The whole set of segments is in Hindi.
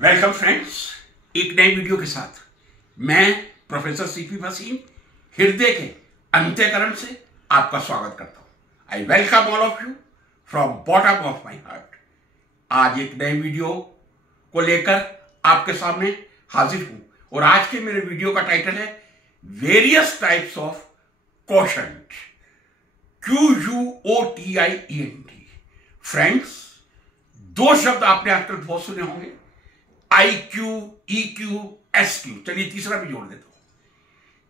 वेलकम फ्रेंड्स, एक नई वीडियो के साथ मैं प्रोफेसर सीपी वसीम हृदय के अंत्यकरण से आपका स्वागत करता हूं। I welcome all of you from bottom of my heart. आज एक नए वीडियो को लेकर आपके सामने हाजिर हूं और आज के मेरे वीडियो का टाइटल है various types of quotient, QUOTIENT। Friends, दो शब्द आपने आजकल बहुत सुने होंगे, IQ, EQ, SQ। चलिए तीसरा भी जोड़ देता हूं।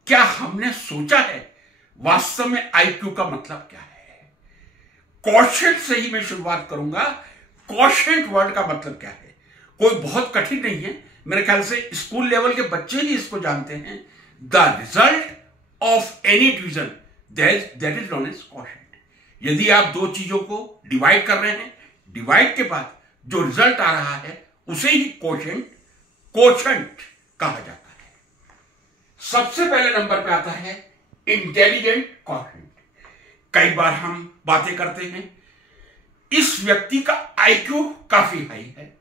क्या हमने सोचा है वास्तव में IQ का मतलब क्या है? क्वोशंट से ही मैं शुरुआत करूंगा। क्वोशंट वर्ड का मतलब क्या है? कोई बहुत कठिन नहीं है, मेरे ख्याल से स्कूल लेवल के बच्चे ही इसको जानते हैं। The result of any division that is known as quotient. यदि आप दो चीजों को डिवाइड कर रहे हैं, डिवाइड के बाद जो रिजल्ट आ रहा है उसे ही क्वोशंट कहा जाता है। सबसे पहले नंबर पे आता है इंटेलिजेंट क्वोशंट। कई बार हम बातें करते हैं इस व्यक्ति का IQ काफी हाई है,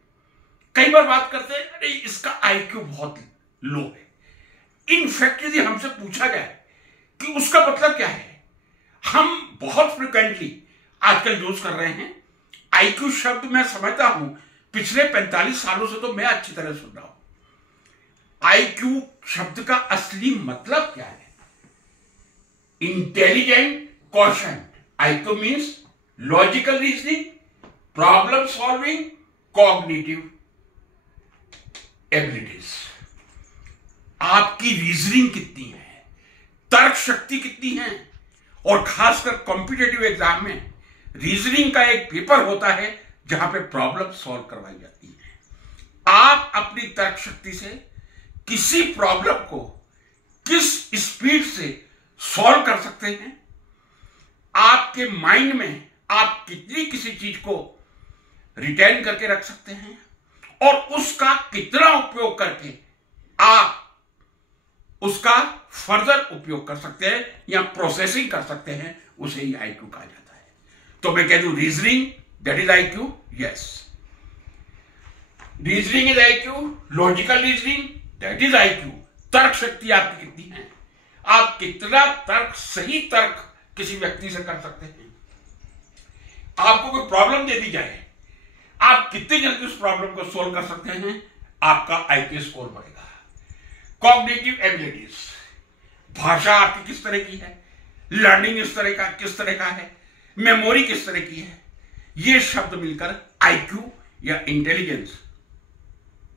कई बार बात करते हैं अरे इसका IQ बहुत लो है। इनफैक्ट यदि हमसे पूछा जाए कि उसका मतलब क्या है, हम बहुत फ्रिक्वेंटली आजकल यूज कर रहे हैं। IQ शब्द मैं समझता हूं पिछले 45 सालों से तो मैं अच्छी तरह सुन रहा हूं। IQ शब्द का असली मतलब क्या है? Intelligent quotient. IQ means logical reasoning, problem solving, cognitive abilities. आपकी रीजनिंग कितनी है, तर्क शक्ति कितनी है। और खासकर कॉम्पिटिटिव एग्जाम में रीजनिंग का एक पेपर होता है जहां पे प्रॉब्लम सॉल्व करवाई जाती है। आप अपनी तर्क शक्ति से किसी प्रॉब्लम को किस स्पीड से सॉल्व कर सकते हैं, आपके माइंड में आप कितनी किसी चीज को रिटेन करके रख सकते हैं और उसका कितना उपयोग करके आप उसका फर्दर उपयोग कर सकते हैं या प्रोसेसिंग कर सकते हैं, उसे ही IQ कहा जाता है। तो मैं कह दूं reasoning that is IQ। Yes, reasoning is IQ, logical reasoning that is IQ। तर्क शक्ति आपकी कितनी है, आप कितना तर्क, सही तर्क किसी व्यक्ति से कर सकते हैं। आपको कोई प्रॉब्लम दे दी जाए, आप कितनी जल्दी उस प्रॉब्लम को सोल्व कर सकते हैं, आपका IQ स्कोर बढ़ेगा। कॉग्निटिव एबिलिटीज, भाषा आपकी किस तरह की है, लर्निंग किस तरह का है, मेमोरी किस तरह की है, ये शब्द मिलकर IQ या इंटेलिजेंस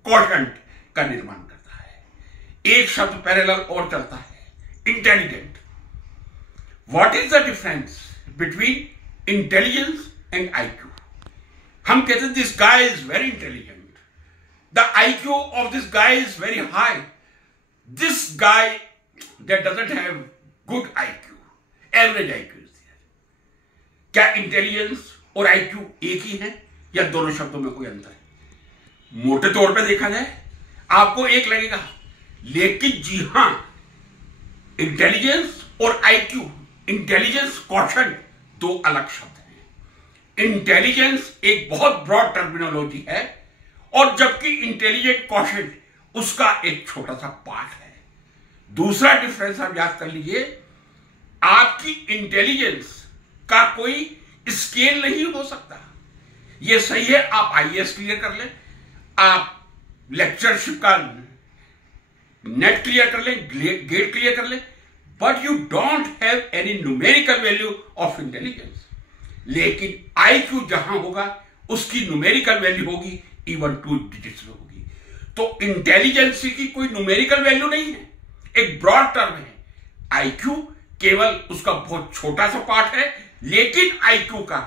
क्वोशंट का निर्माण करता है। एक शब्द पैरेलल और चलता है, intelligent. What is the difference between intelligence and IQ? हम कहते हैं this guy is very intelligent, the IQ of this guy is very high, this guy that doesn't have good IQ, average IQ is there. क्या इंटेलिजेंस और IQ एक ही है या दोनों शब्दों में कोई अंतर है? मोटे तौर पे देखा जाए आपको एक लगेगा, लेकिन जी हां, इंटेलिजेंस और IQ, इंटेलिजेंस क्वोशंट दो अलग शब्द हैं। इंटेलिजेंस एक बहुत ब्रॉड टर्मिनोलॉजी है और जबकि इंटेलिजेंट क्वोशंट उसका एक छोटा सा पार्ट है। दूसरा डिफरेंस आप याद कर लीजिए, आपकी इंटेलिजेंस का कोई स्केल नहीं हो सकता। यह सही है आप IAS क्लियर कर लें, आप लेक्चरशिप का नेट क्लियर कर लें, गेट क्लियर कर लें, but you don't have any numerical value of intelligence. लेकिन IQ जहां होगा उसकी न्यूमेरिकल वैल्यू होगी, इवन 2 डिजिट्स में होगी। तो इंटेलिजेंस की कोई न्यूमेरिकल वैल्यू नहीं है, एक ब्रॉड टर्म है। IQ केवल उसका बहुत छोटा सा पार्ट है, लेकिन IQ का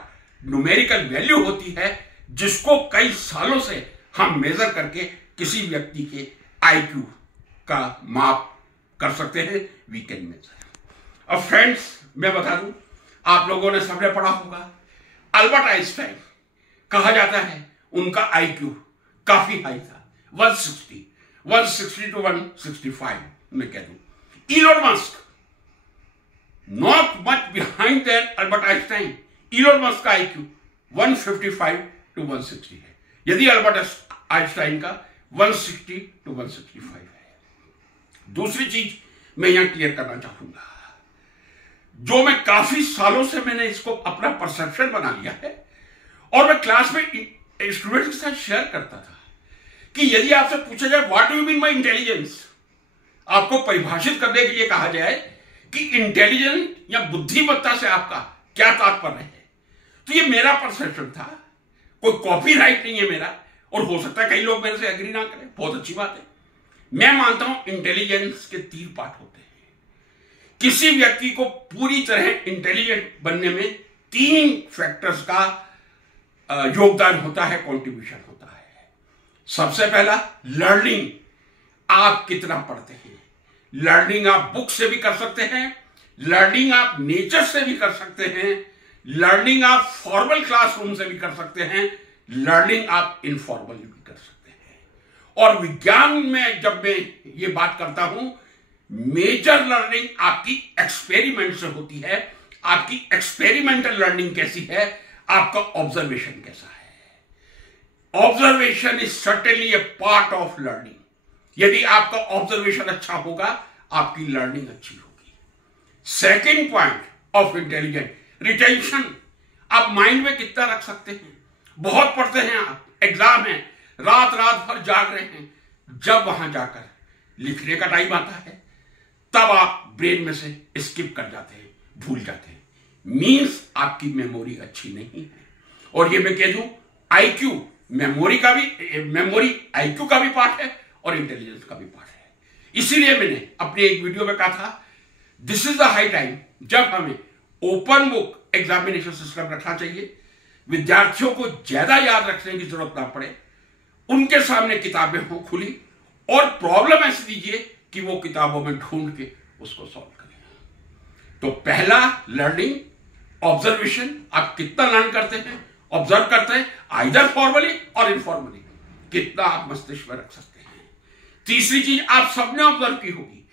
न्यूमेरिकल वैल्यू होती है जिसको कई सालों से हम मेजर करके किसी व्यक्ति के IQ का माप कर सकते हैं, वी कैन मेजर। अब फ्रेंड्स, मैं बता दूं, आप लोगों ने सबने पढ़ा होगा अल्बर्ट आइंस्टाइन, कहा जाता है उनका IQ काफी हाई था, 160 to 165 मैं कह दूं। Elon Musk not much behind than Albert Einstein, Elon Musk का IQ 155 to 160 है। यदि अल्बर्ट आइंस्टाइन का 160 to 165 है। दूसरी चीज मैं यहां क्लियर करना चाहूंगा, जो मैं काफी सालों से मैंने इसको अपना परसेप्शन बना लिया है और मैं क्लास में स्टूडेंट्स के साथ शेयर करता था कि यदि आपसे पूछा जाए what do you mean by intelligence, आपको परिभाषित करने के लिए कहा जाए कि इंटेलिजेंट या बुद्धिमत्ता से आपका क्या तात्पर्य है, तो ये मेरा परसेप्शन था, कोई कॉपीराइट नहीं है मेरा, और हो सकता है कई लोग मेरे से एग्री ना करें, बहुत अच्छी बात है। मैं मानता हूं इंटेलिजेंस के 3 पार्ट होते हैं। किसी व्यक्ति को पूरी तरह इंटेलिजेंट बनने में 3 फैक्टर्स का योगदान होता है, कंट्रीब्यूशन होता है। सबसे पहला लर्निंग, आप कितना पढ़ते हैं। लर्निंग आप बुक से भी कर सकते हैं, लर्निंग आप नेचर से भी कर सकते हैं, लर्निंग आप फॉर्मल क्लासरूम से भी कर सकते हैं, लर्निंग आप इनफॉर्मल भी कर सकते हैं। और विज्ञान में जब मैं ये बात करता हूं, मेजर लर्निंग आपकी एक्सपेरिमेंट से होती है। आपकी एक्सपेरिमेंटल लर्निंग कैसी है, आपका ऑब्जर्वेशन कैसा है। Observation is certainly A part of learning. यदि आपका ऑब्जर्वेशन अच्छा होगा, आपकी लर्निंग अच्छी होगी। Second point of intelligent, retention. आप माइंड में कितना रख सकते हैं। बहुत पढ़ते हैं आप, एग्जाम है, रात रात भर जाग रहे हैं, जब वहां जाकर लिखने का टाइम आता है तब आप ब्रेन में से स्किप कर जाते हैं, भूल जाते हैं। मींस आपकी मेमोरी अच्छी नहीं है। और ये मैं कह दूं, आईक्यू मेमोरी आईक्यू का भी पार्ट है और इंटेलिजेंस का भी पार्ट है। इसीलिए मैंने अपने एक वीडियो में कहा था, this is the high time जब हमें ओपन बुक एग्जामिनेशन सिस्टम रखना चाहिए। विद्यार्थियों को ज्यादा याद रखने की जरूरत ना पड़े, उनके सामने किताबें हो खुली और प्रॉब्लम ऐसी दीजिए कि वो किताबों में ढूंढ के उसको सॉल्व करें। तो पहला लर्निंग, ऑब्जर्वेशन, आप कितना लर्न करते हैं, ऑब्जर्व करते हैं, आइदर फॉर्मली और इनफॉर्मली, कितना आप मस्तिष्क में रख सकते हैं। तीसरी चीज आप सबने ऑब्जर्व की होगी,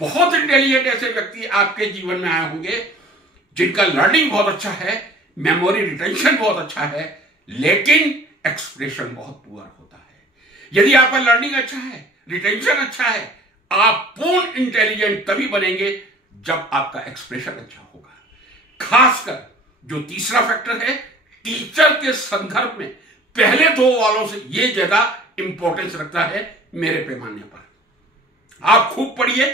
बहुत इंटेलिजेंट ऐसे व्यक्ति आपके जीवन में आए होंगे जिनका लर्निंग बहुत अच्छा है, मेमोरी रिटेंशन बहुत अच्छा है, लेकिन एक्सप्रेशन बहुत पुअर होता है। यदि आपका लर्निंग अच्छा है, रिटेंशन अच्छा है, आप पूर्ण इंटेलिजेंट तभी बनेंगे जब आपका एक्सप्रेशन अच्छा होगा। खासकर जो तीसरा फैक्टर है, टीचर के संदर्भ में पहले 2 वालों से यह ज्यादा इंपॉर्टेंस रखता है मेरे पैमाने पर। आप खूब पढ़िए,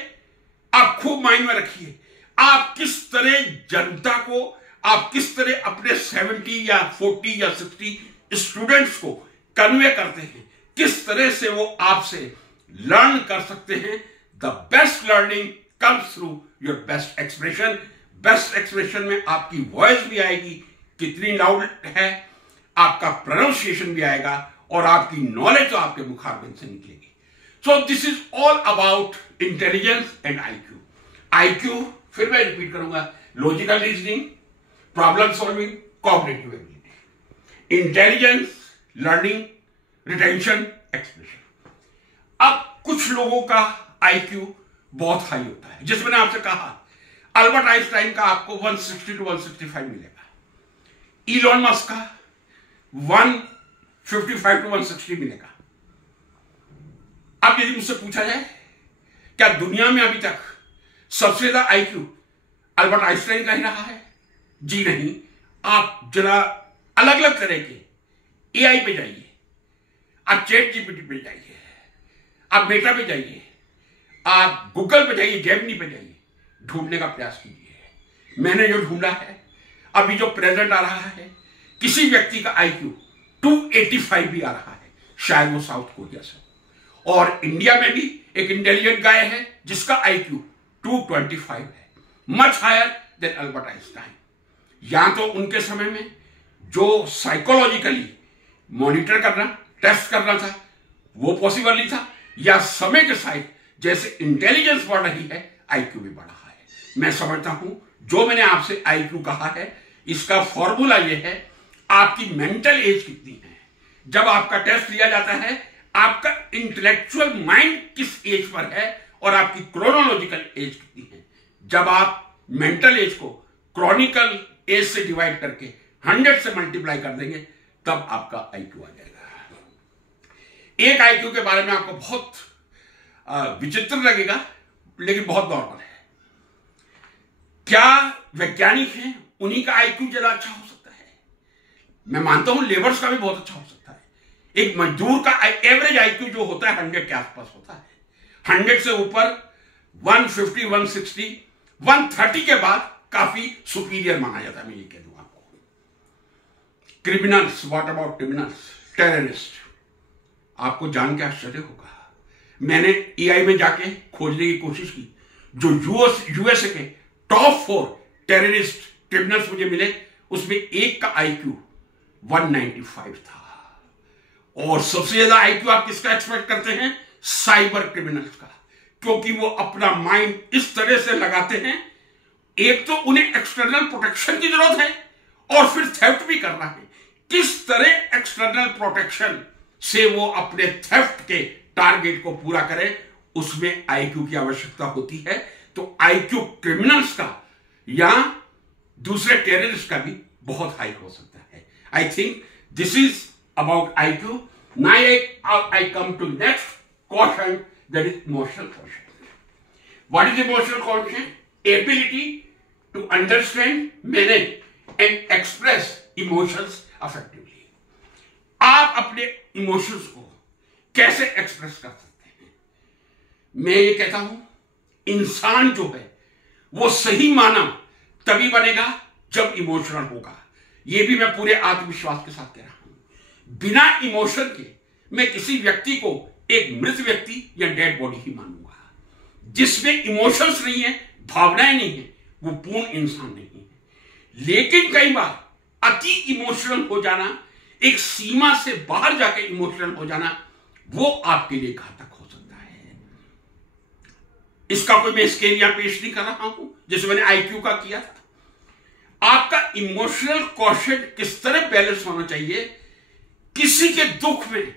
आप खूब माइंड में रखिए, आप किस तरह जनता को, आप किस तरह अपने 70 या 40 या 60 स्टूडेंट्स को कन्वे करते हैं, किस तरह से वो आपसे लर्न कर सकते हैं। The best learning comes through your best expression. Best expression में आपकी वॉइस भी आएगी, कितनी लाउड है, आपका प्रोनाउंसिएशन भी आएगा और आपकी नॉलेज तो आपके मुखारबिन से निकलेगी। So this is all about intelligence and IQ. IQ फिर मैं रिपीट करूंगा, logical reasoning, problem solving, cognitive ability, intelligence, learning, retention, expression. अब कुछ लोगों का आईक्यू बहुत हाई होता है, जिस मैंने आपसे कहा अल्बर्ट आइंस्टाइन का आपको 160 to 165 मिलेगा, इलॉन मस्क का 155 to 160 मिलेगा। अब यदि मुझसे पूछा जाए क्या दुनिया में अभी तक सबसे ज्यादा आईक्यू अल्बर्ट आइंस्टाइन का ही रहा है? जी नहीं। आप जरा अलग अलग तरह के एआई पे जाइए, आप चैट जीपीटी पे जाइए, आप मेटा पे जाइए, आप गूगल पे जाइए, जेमिनी पे जाइए, ढूंढने का प्रयास कीजिए। मैंने जो ढूंढा है, अभी जो प्रेजेंट आ रहा है, किसी व्यक्ति का आईक्यू 285 भी आ रहा है, शायद वो साउथ कोरिया से। और इंडिया में भी एक इंटेलिजेंट गाय है जिसका आईक्यू 225 है, much higher than Albert Einstein. या तो उनके समय में जो साइकोलॉजिकली मॉनिटर करना, टेस्ट करना था, वो पॉसिबल नहीं था, या समय के साथ जैसे इंटेलिजेंस बढ़ रही है, आईक्यू भी बढ़ा है। मैं समझता हूं जो मैंने आपसे आईक्यू कहा है, इसका फॉर्मूला ये है, आपकी मेंटल एज कितनी है। जब आपका टेस्ट लिया जाता है, आपका इंटेलेक्चुअल माइंड किस एज पर है और आपकी क्रोनोलॉजिकल एज कितनी है। जब आप मेंटल एज को क्रॉनिकल एज से डिवाइड करके 100 से मल्टीप्लाई कर देंगे, तब आपका आईक्यू आ जाएगा। एक आईक्यू के बारे में आपको बहुत विचित्र लगेगा, लेकिन बहुत नॉर्मल है। क्या वैज्ञानिक हैं उन्हीं का आईक्यू ज्यादा अच्छा हो सकता है? मैं मानता हूं लेबर्स का भी बहुत अच्छा हो सकता है। एक मजदूर का एवरेज आईक्यू जो होता है 100 के आसपास होता है। 100 से ऊपर 150, 160, 130 के बाद काफी सुपीरियर माना जाता है। मैं ये कह दूं आपको। Criminals, what about criminals, terrorist, आपको जान के आश्चर्य होगा, मैंने एआई में जाके खोजने की कोशिश की, जो यूएसए के टॉप 4 टेररिस्ट क्रिमिनल्स मुझे मिले, उसमें एक का आईक्यू 195 था। और सबसे ज्यादा आईक्यू आप किसका एक्सपेक्ट करते हैं? साइबर क्रिमिनल्स का, क्योंकि वो अपना माइंड इस तरह से लगाते हैं, एक तो उन्हें एक्सटर्नल प्रोटेक्शन की जरूरत है और फिर थेफ्ट भी करना है। किस तरह एक्सटर्नल प्रोटेक्शन से वो अपने थेफ्ट के टारगेट को पूरा करें, उसमें आईक्यू की आवश्यकता होती है। तो आईक्यू क्रिमिनल्स का या दूसरे टेररिस्ट का भी बहुत हाई हो सकता है। I think this is about IQ. Now I come to next question, that is emotional question. What is emotional question? Ability to understand, manage and express emotions effectively. आप अपने इमोशंस को कैसे एक्सप्रेस कर सकते हैं? मैं ये कहता हूं, इंसान जो है वो सही मानव तभी बनेगा जब इमोशनल होगा। ये भी मैं पूरे आत्मविश्वास के साथ कह रहा हूं। बिना इमोशन के मैं किसी व्यक्ति को एक मृत व्यक्ति या डेड बॉडी ही मानूंगा। जिसमें इमोशंस नहीं है, भावनाएं नहीं है, वो पूर्ण इंसान नहीं है। लेकिन कई बार अति इमोशनल हो जाना, एक सीमा से बाहर जाके इमोशनल हो जाना, वो आपके लिए घातक हो सकता है। इसका कोई मैं स्केल या पेश नहीं कर रहा हूं जैसे मैंने आईक्यू का किया था। आपका इमोशनल क्वोशेंट किस तरह बैलेंस होना चाहिए? किसी के दुख में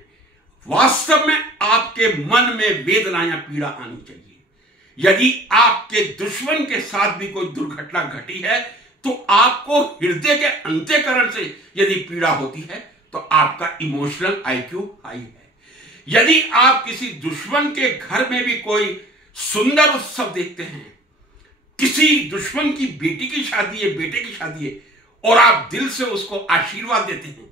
वास्तव में आपके मन में वेदना या पीड़ा आनी चाहिए। यदि आपके दुश्मन के साथ भी कोई दुर्घटना घटी है तो आपको हृदय के अंतःकरण से यदि पीड़ा होती है तो आपका इमोशनल आईक्यू हाई है। यदि आप किसी दुश्मन के घर में भी कोई सुंदर उत्सव देखते हैं, किसी दुश्मन की बेटी की शादी है, बेटे की शादी है, और आप दिल से उसको आशीर्वाद देते हैं,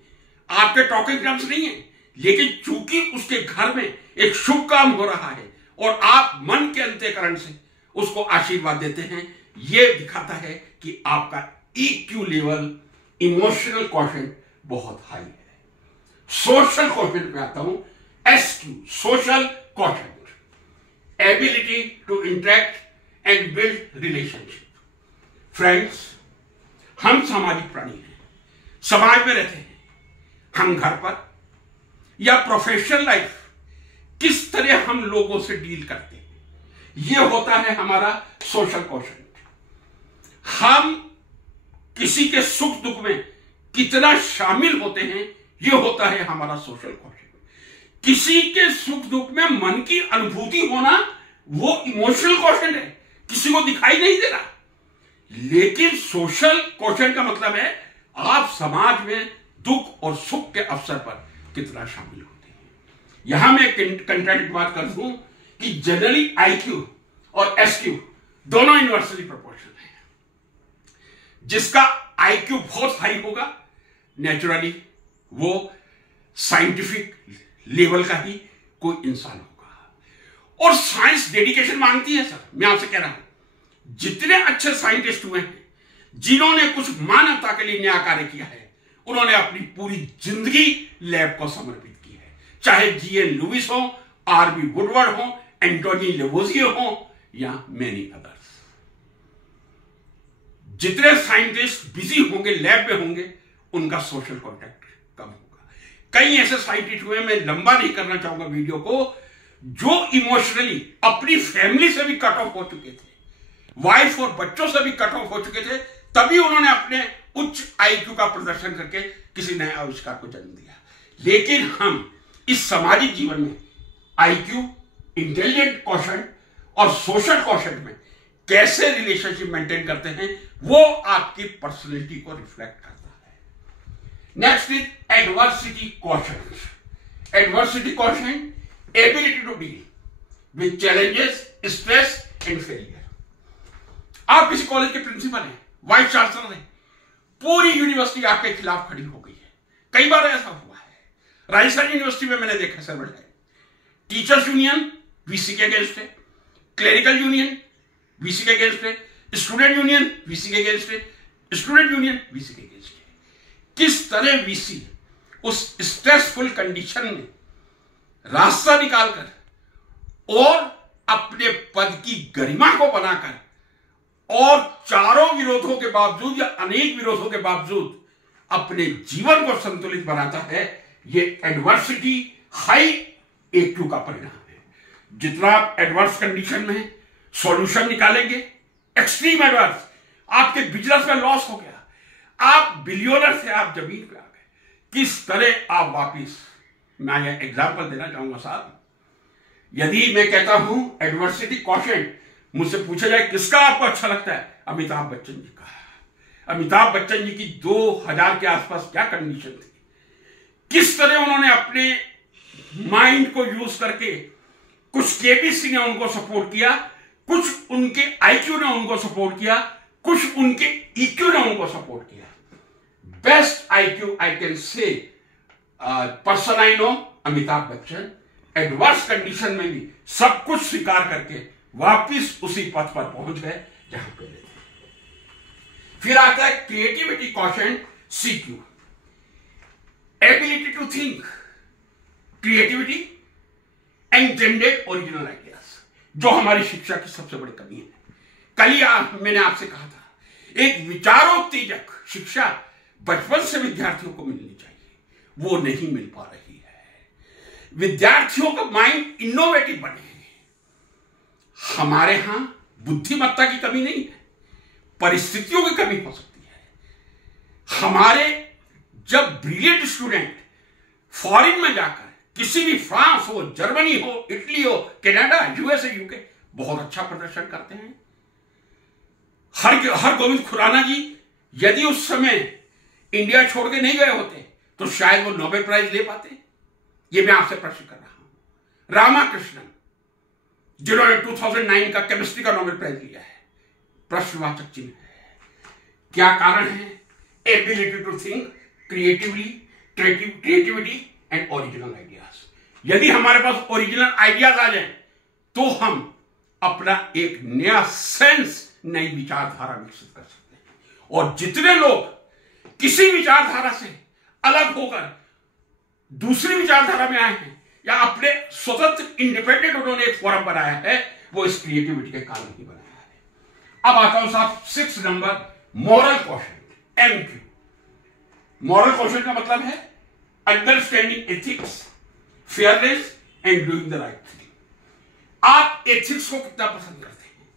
आपके टॉकिंग टर्म्स नहीं है, लेकिन चूंकि उसके घर में एक शुभ काम हो रहा है और आप मन के अंतःकरण से उसको आशीर्वाद देते हैं, यह दिखाता है कि आपका ईक्यू लेवल, इमोशनल क्वोशेंट बहुत हाई है। सोशल क्वोशेंट पे आता हूं, SQ, social quotient, ability to interact and build relationship. Friends, हम सामाजिक प्राणी हैं, समाज में रहते हैं। हम घर पर या प्रोफेशनल लाइफ किस तरह हम लोगों से डील करते हैं, यह होता है हमारा सोशल क्वोशेंट। हम किसी के सुख दुख में कितना शामिल होते हैं, यह होता है हमारा सोशल क्वोशेंट। किसी के सुख दुख में मन की अनुभूति होना, वो इमोशनल क्वोशेंट है, किसी को दिखाई नहीं दे रहा। लेकिन सोशल क्वोशेंट का मतलब है आप समाज में दुख और सुख के अवसर पर कितना शामिल होते हैं। यहां मैं कंट्रास्ट बात कर दूं कि जनरली आईक्यू और एसक्यू दोनों यूनिवर्सली प्रोपोर्शनल है। जिसका आईक्यू बहुत हाई होगा, नेचुरली वो साइंटिफिक लेवल का ही कोई इंसान होगा। और साइंस डेडिकेशन मांगती है सर। मैं आपसे कह रहा हूं, जितने अच्छे साइंटिस्ट हुए हैं, जिन्होंने कुछ मानवता के लिए नया कार्य किया है, उन्होंने अपनी पूरी जिंदगी लैब को समर्पित की है। चाहे जीएन लुइस हो, आरबी वुडवर्ड हो, एंटोनी लेवोजिए हो या मैनी अदर्स। जितने साइंटिस्ट बिजी होंगे, लैब में होंगे, उनका सोशल कॉन्टैक्ट कम होगा। कई ऐसे साइंटिस्ट हुए, मैं लंबा नहीं करना चाहूंगा वीडियो को, जो इमोशनली अपनी फैमिली से भी कट ऑफ हो चुके थे, वाइफ और बच्चों से भी कट ऑफ हो चुके थे, तभी उन्होंने अपने उच्च आईक्यू का प्रदर्शन करके किसी नए आविष्कार को जन्म दिया। लेकिन हम इस सामाजिक जीवन में आईक्यू, इंटेलिजेंट क्वोशेंट और सोशल क्वोशेंट में कैसे रिलेशनशिप मेंटेन करते हैं, वो आपकी पर्सनैलिटी को रिफ्लेक्ट करता है। Next is adversity quotient. Adversity quotient, ability to deal with challenges, stress and failure. आप किसी कॉलेज के प्रिंसिपल हैं, वाइस चांसलर हैं, पूरी यूनिवर्सिटी आपके खिलाफ खड़ी हो गई है। कई बार ऐसा हुआ है, राजस्थान यूनिवर्सिटी में मैंने देखा several time. Teachers union VC के अगेंस्ट है, क्लेरिकल यूनियन वीसी के अगेंस्ट है, स्टूडेंट यूनियन वीसी के अगेंस्ट है, स्टूडेंट यूनियन वीसी के अगेंस्ट है। किस तरह वीसी उस स्ट्रेसफुल कंडीशन में रास्ता निकालकर और अपने पद की गरिमा को बनाकर और चारों विरोधों के बावजूद या अनेक विरोधों के बावजूद अपने जीवन को संतुलित बनाता है, यह एडवर्सिटी हाई EQ का परिणाम है। जितना आप एडवर्स कंडीशन में सॉल्यूशन निकालेंगे, एक्सट्रीम एडवर्स, आपके बिजनेस में लॉस हो गया, आप बिलियनर से आप जमीन पे आ गए, किस तरह आप वापिस, मैं यह एग्जांपल देना चाहूंगा साहब। यदि मैं कहता हूं एडवर्सिटी क्वोशिएंट, मुझसे पूछा जाए किसका आपको अच्छा लगता है, अमिताभ बच्चन जी का। अमिताभ बच्चन जी की 2000 के आसपास क्या कंडीशन थी, किस तरह उन्होंने अपने माइंड को यूज करके, कुछ केबीसी ने उनको सपोर्ट किया, कुछ उनके IQ ने उनको सपोर्ट किया, कुछ उनके EQ ने उनको सपोर्ट किया। Best IQ I can say person I know, Amitabh Bachchan, adverse condition में भी सब कुछ स्वीकार करके वापिस उसी पथ पर पहुंच गए जहां पे थे। फिर आता है creativity quotient CQ, ability to think, creativity and generate original ideas, जो हमारी शिक्षा की सबसे बड़ी कमी है। कल ही मैंने आपसे कहा था, एक विचारोत्तेजक शिक्षा बचपन से विद्यार्थियों को मिलनी चाहिए, वो नहीं मिल पा रही है। विद्यार्थियों का माइंड इनोवेटिव बने। हमारे यहां बुद्धिमत्ता की कमी नहीं है, परिस्थितियों की कमी हो सकती है। हमारे जब ब्रिलियंट स्टूडेंट फॉरेन में जाकर, किसी भी फ्रांस हो, जर्मनी हो, इटली हो, कनाडा, USA, UK, बहुत अच्छा प्रदर्शन करते हैं। हरगोविंद खुराना जी यदि उस समय इंडिया छोड़ के नहीं गए होते तो शायद वो नोबेल प्राइज ले पाते। ये मैं आपसे प्रश्न कर रहा हूं। रामाकृष्णन जिन्होंने 2009 का केमिस्ट्री का नोबेल प्राइज लिया है, प्रश्नवाचक चिन्ह है। क्या कारण है? Ability to think creatively, creativity and original ideas. यदि हमारे पास ओरिजिनल आइडियाज आ जाए तो हम अपना एक नया सेंस, नई विचारधारा विकसित कर सकते हैं। और जितने लोग किसी विचारधारा से अलग होकर दूसरी विचारधारा में आए हैं या अपने स्वतंत्र इंडिपेंडेंट उन्होंने एक फोरम बनाया है, वो इस क्रिएटिविटी के कारण ही बनाया है। अब आता हूं साहब 6 number, moral quotient, MQ। Moral quotient का मतलब है understanding ethics, fairness and doing the right thing. आप एथिक्स को कितना पसंद करते हैं?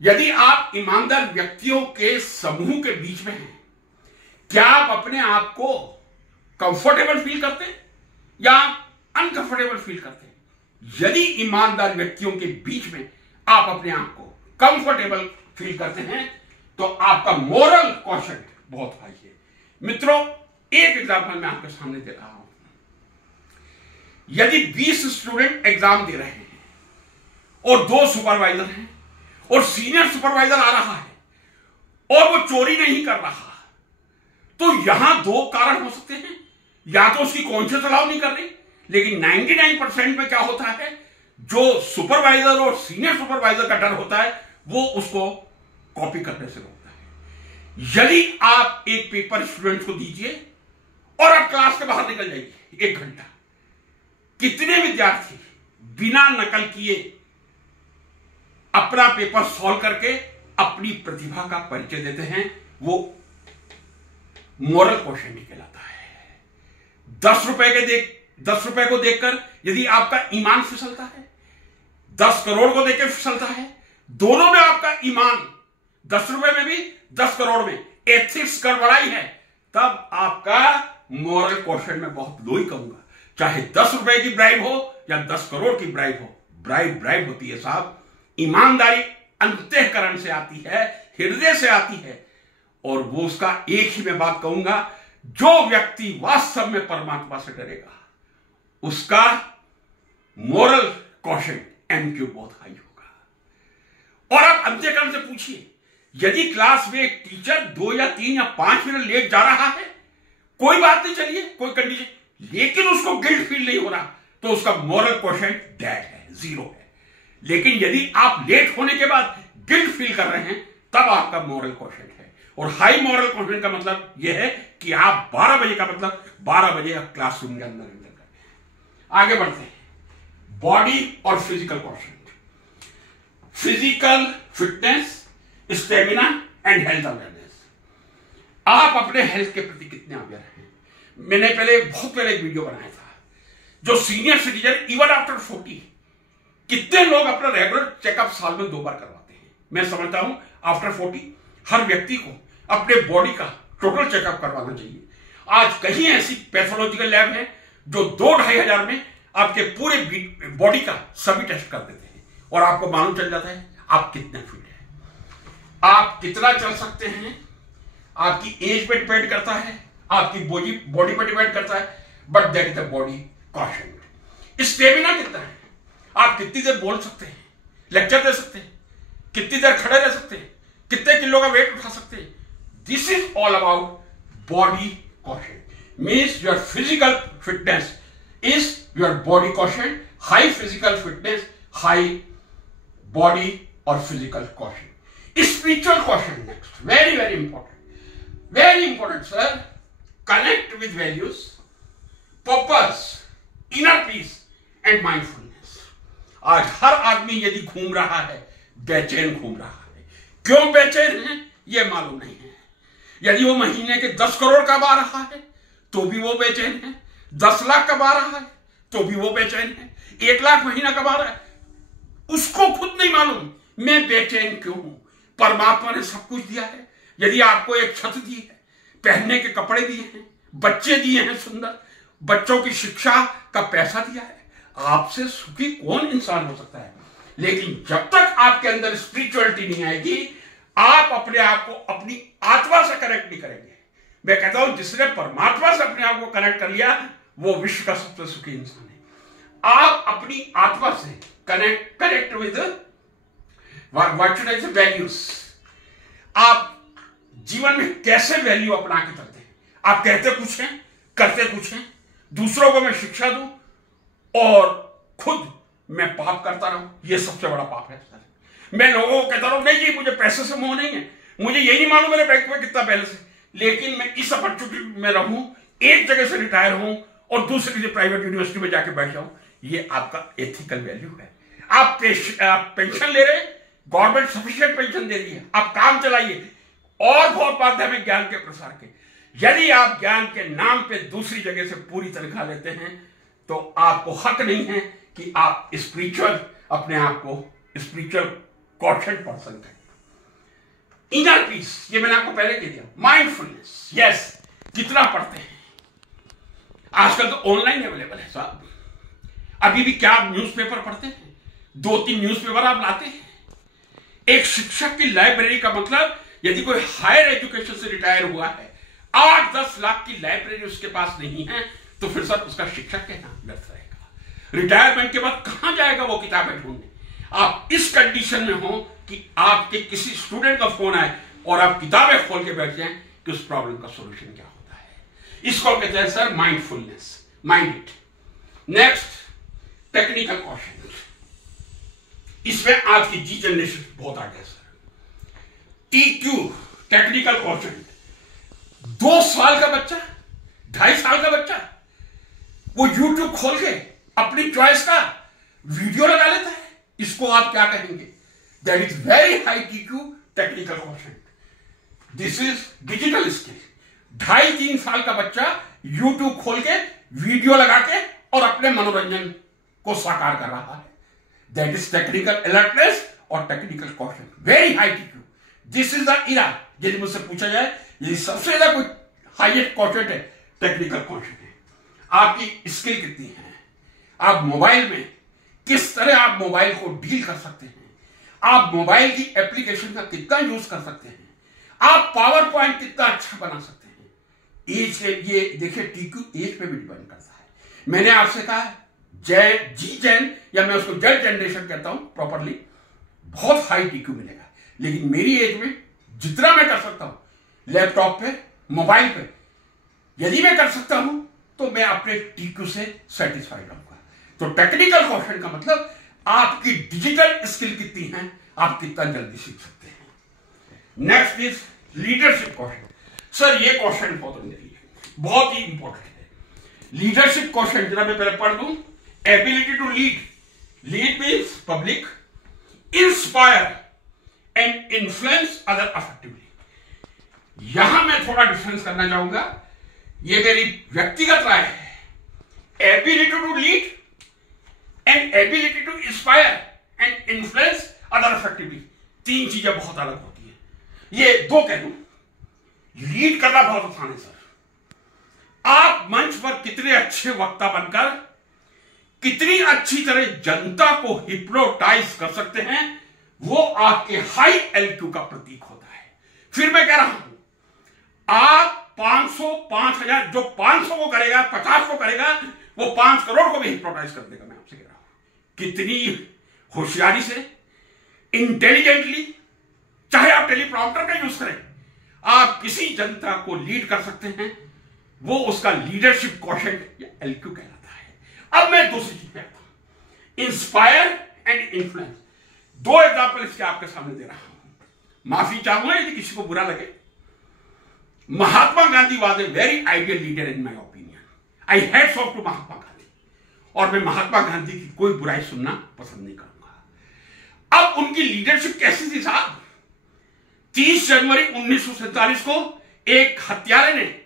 यदि आप ईमानदार व्यक्तियों के समूह के बीच में हैं, क्या आप अपने आप को कंफर्टेबल फील करते हैं या अनकंफर्टेबल फील करते हैं? यदि ईमानदार व्यक्तियों के बीच में आप अपने आप को कंफर्टेबल फील करते हैं तो आपका मोरल क्वोशिएंट बहुत हाई है। मित्रों, एक एग्जांपल मैं आपके सामने दे रहा हूं। यदि 20 स्टूडेंट एग्जाम दे रहे हैं और 2 सुपरवाइजर हैं और सीनियर सुपरवाइजर आ रहा है और वो चोरी नहीं कर रहा, तो यहां 2 कारण हो सकते हैं। या तो उसकी कॉन्शियस अलाउ नहीं कर रही, लेकिन 99% में क्या होता है, जो सुपरवाइजर और सीनियर सुपरवाइजर का डर होता है वो उसको कॉपी करने से रोकता है। यदि आप एक पेपर स्टूडेंट को दीजिए और आप क्लास के बाहर निकल जाइए 1 घंटा, कितने विद्यार्थी बिना नकल किए अपना पेपर सॉल्व करके अपनी प्रतिभा का परिचय देते हैं? वो मोरल क्वोशिएंट कहलाता है। 10 रुपए को देखकर यदि आपका ईमान फिसलता है, 10 करोड़ को देखकर फिसलता है, दोनों में आपका ईमान, 10 रुपए में भी 10 करोड़ में एथिक्स गड़बड़ाई है, तब आपका मोरल क्वोशिएंट में बहुत लो ही कहूंगा। चाहे 10 रुपए की ब्राइब हो या 10 करोड़ की ब्राइब हो, ब्राइब होती है साहब। ईमानदारी अंतःकरण से आती है, हृदय से आती है। और वो उसका एक ही मैं बात कहूंगा, जो व्यक्ति वास्तव में परमात्मा से डरेगा उसका मोरल क्वोशेंट MQ बहुत हाई होगा। और आप अंत्यकाल से पूछिए, यदि क्लास में एक टीचर 2 या 3 या 5 मिनट लेट जा रहा है, कोई बात नहीं, चलिए कोई कंडीशन, लेकिन उसको गिल्ट फील नहीं हो रहा, तो उसका मोरल क्वोशेंट डेड है, 0 है। लेकिन यदि आप लेट होने के बाद गिल्ट फील कर रहे हैं, तब आपका मोरल क्वोशेंट है। और हाई मोरल क्वोशेंट का मतलब यह है कि आप 12 बजे का मतलब 12 बजे क्लासरूम के अंदर एंटर कर रहे हैं। आगे बढ़ते हैं, बॉडी और physical quotient, physical fitness, stamina and health awareness. आप अपने हेल्थ के प्रति कितने अवेयर हैं? मैंने बहुत पहले एक वीडियो बनाया था, जो सीनियर सिटीजन इवन आफ्टर 40 कितने लोग अपना रेगुलर चेकअप साल में 2 बार करवाते हैं। मैं समझता हूं आफ्टर 40 हर व्यक्ति को अपने बॉडी का टोटल चेकअप करवाना चाहिए। आज कहीं ऐसी पैथोलॉजिकल लैब है जो 2-2.5 हजार में आपके पूरे बॉडी का सभी टेस्ट कर देते हैं और आपको मालूम चल जाता है आप कितने फिट हैं, आप कितना चल सकते हैं। आपकी एज पे डिपेंड करता है, आपकी बॉडी पे डिपेंड करता है, but that is the body quotient. Stamina कितना है, आप कितनी देर बोल सकते हैं, लेक्चर दे सकते हैं, कितनी देर खड़े रह सकते हैं, कितने किलो का वेट उठा सकते हैं। This is all about body quotient. Means your physical fitness is your body quotient, high physical fitness, high body और physical quotient. Spiritual quotient next, very very important sir. Connect with values, purpose, inner peace and mindfulness. आज हर आदमी यदि घूम रहा है, बेचैन घूम रहा है। क्यों बेचैन है यह मालूम नहीं है। यदि वो महीने के 10 करोड़ कमा रहा है तो भी वो बेचैन है, 10 लाख कमा रहा है तो भी वो बेचैन है, 1 लाख महीना कमा रहा है, उसको खुद नहीं मालूम मैं बेचैन क्यों हूं। परमात्मा ने सब कुछ दिया है। यदि आपको एक छत दी है, पहनने के कपड़े दिए हैं, बच्चे दिए हैं सुंदर, बच्चों की शिक्षा का पैसा दिया है, आपसे सुखी कौन इंसान हो सकता है। लेकिन जब तक आपके अंदर स्पिरिचुअलिटी नहीं आएगी, आप अपने आप को अपनी आत्मा से कनेक्ट नहीं करेंगे। मैं कहता हूं जिसने परमात्मा से अपने आप को कनेक्ट कर लिया वो विश्व का सबसे सुखी इंसान है। आप अपनी आत्मा से connect with what should I से वैल्यूज। आप जीवन में कैसे वैल्यू अपना के चलते हैं। आप कहते कुछ हैं, करते कुछ हैं, दूसरों को मैं शिक्षा दूं और खुद मैं पाप करता रहूं, यह सबसे बड़ा पाप है सर। मैं लोगों को कहता रहूं नहीं जी मुझे पैसे से मोह नहीं है, मुझे यही नहीं मालूम मेरे बैंक में कितना बैलेंस है, लेकिन मैं इस अपॉर्चुनिटी में रहूं, एक जगह से रिटायर हूं और दूसरी प्राइवेट यूनिवर्सिटी में जाके बैठ जाऊं, ये आपका एथिकल वैल्यू है। आप पेंशन ले रहे, गवर्नमेंट सफिशिएंट पेंशन दे रही है, आप काम चलाइए। और बहुत बात है ज्ञान के प्रसार के। यदि आप ज्ञान के नाम पे दूसरी जगह से पूरी तनख्वाह लेते हैं तो आपको हक नहीं है कि आप स्पिरिचुअल अपने आप को स्पिरिचुअल क्वोशेंट पर्सन करें। इनर पीस, ये मैंने आपको पहले कह दिया। माइंडफुलनेस, यस, कितना पढ़ते हैं आजकल तो ऑनलाइन अवेलेबल है साहब। अभी भी क्या आप न्यूज़पेपर पढ़ते हैं? 2-3 न्यूज़पेपर आप लाते हैं। एक शिक्षक की लाइब्रेरी का मतलब, यदि कोई हायर एजुकेशन से रिटायर हुआ है, 8-10 लाख की लाइब्रेरी उसके पास नहीं है, तो फिर सर उसका शिक्षक कहना व्यर्थ रहेगा। रिटायरमेंट के बाद कहां जाएगा वो किताबें ढूंढने। आप इस कंडीशन में हो कि आपके किसी स्टूडेंट का फोन आए और आप किताबें खोल के बैठ जाएं कि उस प्रॉब्लम का सॉल्यूशन क्या होता है। इसको कहते हैं sir mindfulness, mind it. Next, technical question. इसमें आज की जी जनरेशन बहुत आगे है सर। TQ, technical question. 2 साल का बच्चा, 2.5 साल का बच्चा, वो YouTube खोल के अपनी चॉइस का वीडियो लगा लेता है। इसको आप क्या कहेंगे? That is very high TQ, technical question. This is digital skill. 2.5-3 साल का बच्चा YouTube खोल के वीडियो लगा के और अपने मनोरंजन को साकार कर रहा है। दैट इज टेक्निकल अलर्टनेस और technical question, very high TQ। This is the era. यदि मुझसे पूछा जाए ये सबसे ज्यादा कोई हाईएस्ट क्वेश्चन है, टेक्निकल क्वेश्चन है। आपकी स्किल कितनी है, आप मोबाइल में किस तरह आप मोबाइल को डील कर सकते हैं, आप मोबाइल की एप्लीकेशन का कितना यूज कर सकते हैं, आप पावर पॉइंट कितना अच्छा बना सकते हैं। एज, ये देखिए TQ एज पे भी डिपेंड करता है। मैंने आपसे कहा जय जी जैन, या मैं उसको जेड जनरेशन कहता हूं प्रॉपरली, बहुत हाई टीक्यू मिलेगा। लेकिन मेरी एज में जितना मैं कर सकता हूं लैपटॉप पे, मोबाइल पे, यदि मैं कर सकता हूं तो मैं अपने टीक्यू से सेटिस्फाइड रहूंगा। तो टेक्निकल क्वेश्चन का मतलब आपकी डिजिटल स्किल कितनी है, आप कितना जल्दी सीख सकते हैं। Next is leadership question. Sir ये क्वेश्चन बहुत ही इंपॉर्टेंट है। लीडरशिप क्वेश्चन जरा मैं पहले पढ़ दूं। Ability to lead, lead means public, inspire and influence other effectively. यहां मैं थोड़ा डिफरेंस करना चाहूंगा, ये मेरी व्यक्तिगत राय है। Ability to lead and ability to inspire and influence other effectively, तीन चीजें बहुत अलग होती है। ये दो कह दूं, लीड करना बहुत आसान है सर। आप मंच पर कितने अच्छे वक्ता बनकर कितनी अच्छी तरह जनता को हिप्नोटाइज कर सकते हैं, वो आपके हाई एलक्यू का प्रतीक होता है। फिर मैं कह रहा हूं, आप 500, 5000, जो 500 को करेगा, 50 को करेगा, वो 5 करोड़ को भी हिप्नोटाइज कर देगा। मैं आपसे कह रहा हूं कितनी होशियारी से, इंटेलिजेंटली, चाहे आप टेलीप्रॉम्प्टर का यूज करें, आप किसी जनता को लीड कर सकते हैं। वो उसका लीडरशिप क्वेश्चन या एलक्यू कहलाता है। अब मैं दूसरी चीज कहता हूं, इंस्पायर एंड इन्फ्लुएंस। दो एग्जाम्पल इसके आपके सामने दे रहा हूं, माफी चाहूंगा यदि किसी को बुरा लगे। Mahatma Gandhi was a very ideal leader in my opinion. I hats off to Mahatma Gandhi, और मैं महात्मा गांधी की कोई बुराई सुनना पसंद नहीं करूंगा। अब उनकी लीडरशिप कैसी थी साहब? 30 जनवरी 1947 को एक हत्यारे ने,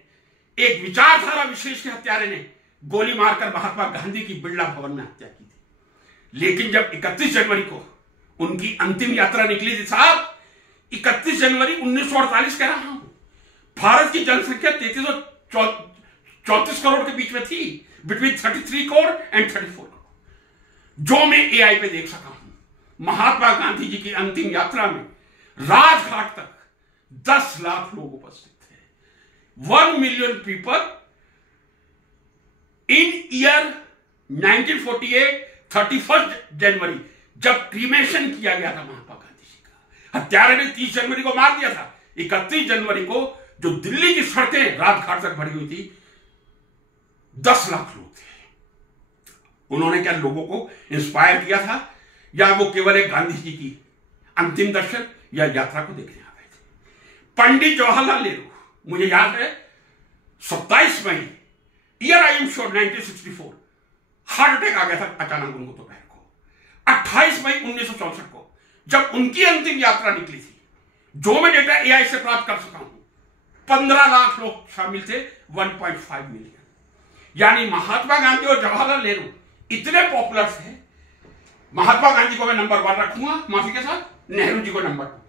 एक विचारधारा विशेष के हत्यारे ने गोली मारकर महात्मा गांधी की बिरला भवन में हत्या की थी। लेकिन जब 31 जनवरी को उनकी अंतिम यात्रा निकली थी साहब, 31 जनवरी 1948 कह रहा हूं, भारत की जनसंख्या 3334 करोड़ के बीच में थी, बिटवीन 33 करोड़ एंड 34 करोड़। जो मैं एआई पे देख सका हूं, महात्मा गांधी जी की अंतिम यात्रा में राजघाट तक 10 लाख लोग उपस्थित थे। 1 मिलियन पीपल इन ईयर 1948, 31 जनवरी, जब क्रीमेशन किया गया था महात्मा गांधी जी का। हत्यारे ने 30 जनवरी को मार दिया था, 31 जनवरी को जो दिल्ली की सड़कें राजघाट तक भरी हुई थी, 10 लाख लोग थे। उन्होंने क्या लोगों को इंस्पायर किया था, या वो केवल एक गांधी जी की अंतिम दर्शन या यात्रा को देखने आ गए थे? पंडित जवाहरलाल नेहरू, मुझे याद है 27 मई, year I am sure 1964, heart attack आ गया था अचानक उनको दोपहर को। 28 मई 1964 को जब उनकी अंतिम यात्रा निकली थी, जो मैं डेटा एआई से प्राप्त कर सका हूं, 15 लाख लोग शामिल थे, 1.5 मिलियन। यानी महात्मा गांधी और जवाहरलाल नेहरू इतने पॉपुलर थे। महात्मा गांधी को मैं नंबर 1 रखूंगा माफी के साथ, नेहरू जी को नंबर 2,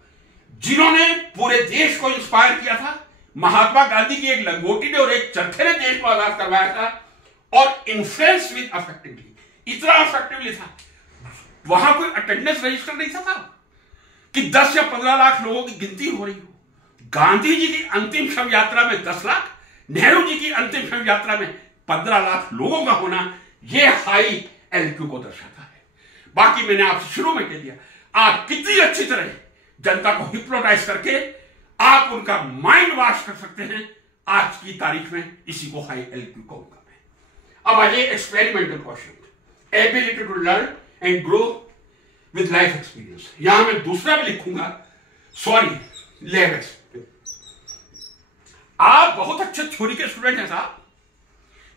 जिन्होंने पूरे देश को इंस्पायर किया था। महात्मा गांधी की एक लंगोटी ने और एक चरखे ने देश को आजाद करवाया था, और इन्फ्लुएंस विद अफेक्टिवली, इतना अफेक्टिवली था, वहां कोई अटेंडेंस रजिस्टर नहीं था कि 10 या 15 लाख लोगों की गिनती हो रही हो। गांधी जी की अंतिम शव यात्रा में 10 लाख, नेहरू जी की अंतिम शव यात्रा में 15 लाख लोगों का होना, यह हाई एलक्यू को दर्शाता है। बाकी मैंने आपसे शुरू में कह दिया, आप कितनी अच्छी तरह जनता को हिप्नोटाइज करके आप उनका माइंड वॉश कर सकते हैं, आज की तारीख में इसी को हाई एलक्यू कहूंगा मैं। अब आइए experimental question, ability to learn and grow with life experience. यहां मैं दूसरा भी लिखूंगा, सॉरी, लैब एक्सपीरियंस। आप बहुत अच्छे थ्योरी के स्टूडेंट हैं साहब।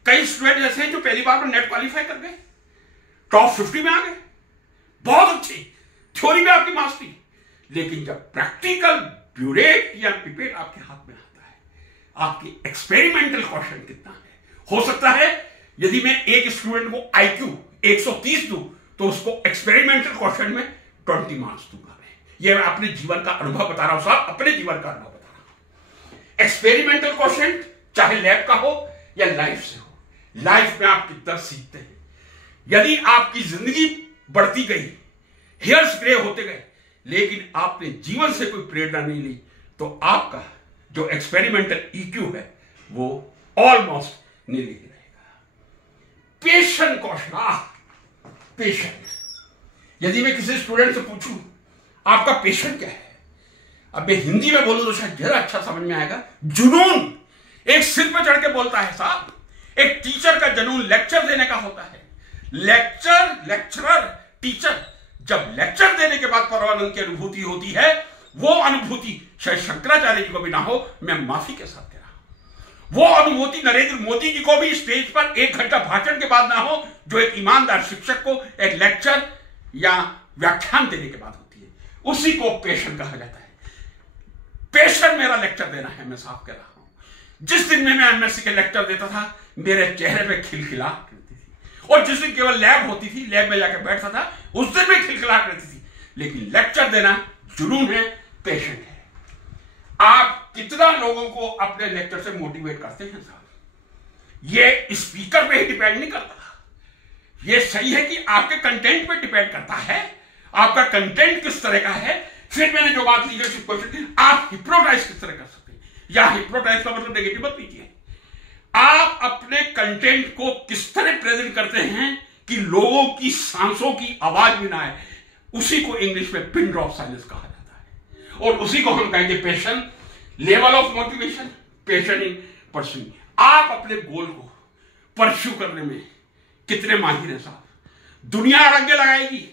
कई स्टूडेंट ऐसे हैं जो पहली बार में नेट क्वालिफाई कर गए, टॉप 50 में आ गए, बहुत अच्छी थ्योरी में आपकी मास्टरी। लेकिन जब प्रैक्टिकल ब्यूरेट या पिपेट आपके हाथ में आता है, आपकी एक्सपेरिमेंटल क्वेश्चन कितना है। हो सकता है यदि मैं एक स्टूडेंट को आईक्यू 130 दूं, तो उसको एक्सपेरिमेंटल क्वेश्चन में 20 मार्क्स दूंगा। ये मैं अपने जीवन का अनुभव बता रहा हूं साहब, अपने जीवन का अनुभव बता रहा हूं। एक्सपेरिमेंटल क्वेश्चन चाहे लैब का हो या लाइफ से हो, लाइफ में आप कितना सीखते हैं। यदि आपकी जिंदगी बढ़ती गई, हेयर्स ग्रे होते गए, लेकिन आपने जीवन से कोई प्रेरणा नहीं ली, तो आपका जो एक्सपेरिमेंटल ईक्यू है वो ऑलमोस्ट नीली रहेगा। पेशेंट कौशल, पेशेंट। यदि मैं किसी स्टूडेंट से पूछूं आपका पेशेंट क्या है, अब मैं हिंदी में बोलूं तो शायद ज्यादा अच्छा समझ में आएगा। जुनून एक सिर पे चढ़ के बोलता है साहब। एक टीचर का जुनून लेक्चर देने का होता है। लेक्चरर, टीचर जब लेक्चर देने के बाद परमानंद की अनुभूति होती है, वो अनुभूति शायद शंकराचार्य जी को भी ना हो, मैं माफी के साथ कह रहा हूं। वो अनुभूति नरेंद्र मोदी जी को भी स्टेज पर 1 घंटा भाषण के बाद ना हो, जो एक ईमानदार शिक्षक को एक लेक्चर या व्याख्यान देने के बाद होती है। उसी को पेशेंट कहा जाता है। पेशेंट मेरा लेक्चर देना है, मैं साफ कह रहा हूं। जिस दिन में मैं एमएससी के लेक्चर देता था, मेरे चेहरे पे खिलखिलाहट रहती थी, और जिस दिन केवल लैब होती थी, लैब में जाकर बैठता था, उस दिन में खिलखिलाहट रहती थी। लेकिन लेक्चर देना जुनून है, पेशेंट है। आप कितना लोगों को अपने लेक्चर से मोटिवेट करते हैं साहब, ये स्पीकर पे ही डिपेंड नहीं करता। ये सही है कि आपके कंटेंट पे डिपेंड करता है, आपका कंटेंट किस तरह का है। फिर मैंने जो बात लीडरशिप क्वेश्चन की, आप हिप्नोटाइज किस तरह कर सकते हैं, या हिप्नोटाइज का मतलब नेगेटिव मत लीजिए। आप अपने कंटेंट को किस तरह प्रेजेंट करते हैं कि लोगों की सांसों की आवाज भी ना आए, उसी को इंग्लिश में पिन ड्रॉप साइलेंस कहा जाता है। और उसी को हम कहेंगे patient, level of motivation, patient in pursuing. आप अपने गोल को परस्यू करने में कितने माहिर हैं साहब। दुनिया रंगे लगाएगी,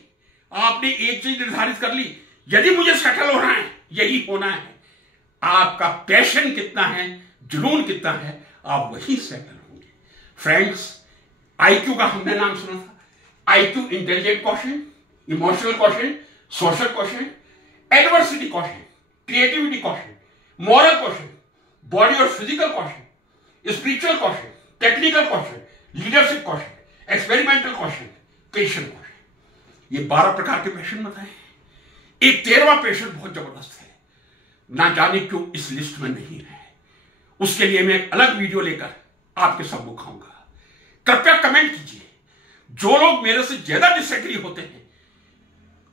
आपने एक चीज निर्धारित कर ली, यदि मुझे सेटल होना है, यही होना है। आपका पैशन कितना है, जुनून कितना है, आप वही सेटल होंगे। फ्रेंड्स, आईक्यू का हमने नाम सुना था। IQ intelligent question, emotional question, social question, adversity question, creativity question, moral question, body और physical question, spiritual question, technical question, leadership question, experimental question, patient question. ये 12 प्रकार के पेशेंट बताए। एक 13वां पेशेंट बहुत जबरदस्त है, ना जाने क्यों इस लिस्ट में नहीं है। उसके लिए मैं एक अलग वीडियो लेकर आपके सम्मुख आऊंगा। कृपया कमेंट कीजिए। जो लोग मेरे से ज्यादा डिसएग्री होते हैं,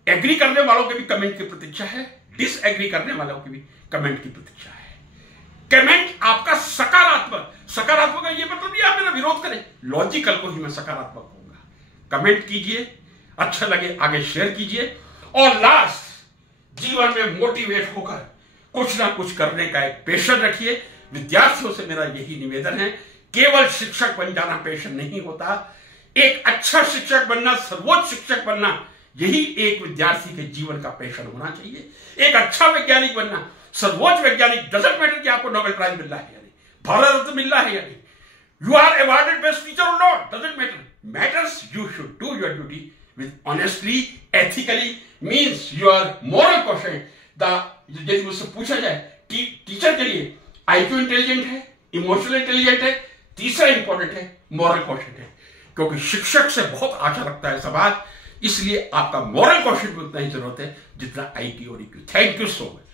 एग्री करने वालों के भी कमेंट की प्रतीक्षा है, डिसएग्री करने वालों की भी कमेंट की प्रतीक्षा है। कमेंट आपका सकारात्मक, सकारात्मक है ये मतलब नहीं आप मेरा विरोध करें, लॉजिकल को ही मैं सकारात्मक कहूंगा। कमेंट कीजिए, अच्छा लगे आगे शेयर कीजिए, और लास्ट जीवन में मोटिवेट होकर कुछ ना कुछ करने का एक पैशन रखिए। विद्यार्थियों से मेरा यही निवेदन है, केवल शिक्षक बन जाना पैशन नहीं होता। एक अच्छा शिक्षक बनना, सर्वोच्च शिक्षक बनना, यही एक विद्यार्थी के जीवन का पैशन होना चाहिए। एक अच्छा वैज्ञानिक बनना, सर्वोच्च वैज्ञानिक, डजंट मैटर कि आपको नोबेल प्राइज मिल रहा है या नहीं, भारत रत्न मिल रहा है या नहीं, you are awarded best teacher और not, doesn't matter. Matters you should do your duty with honestly, ethically, means your moral quotient। यदि मुझसे पूछा जाए टीचर के लिए आईक्यू इंटेलिजेंट है, इमोशनल इंटेलिजेंट है, तीसरा इंपॉर्टेंट है मॉरल क्वेश्चन है। क्योंकि शिक्षक से बहुत आशा रखता है समाज, इसलिए आपका मॉरल क्वेश्चन भी उतना ही जरूरत है जितना आईक्यू और EQ. Thank you so much.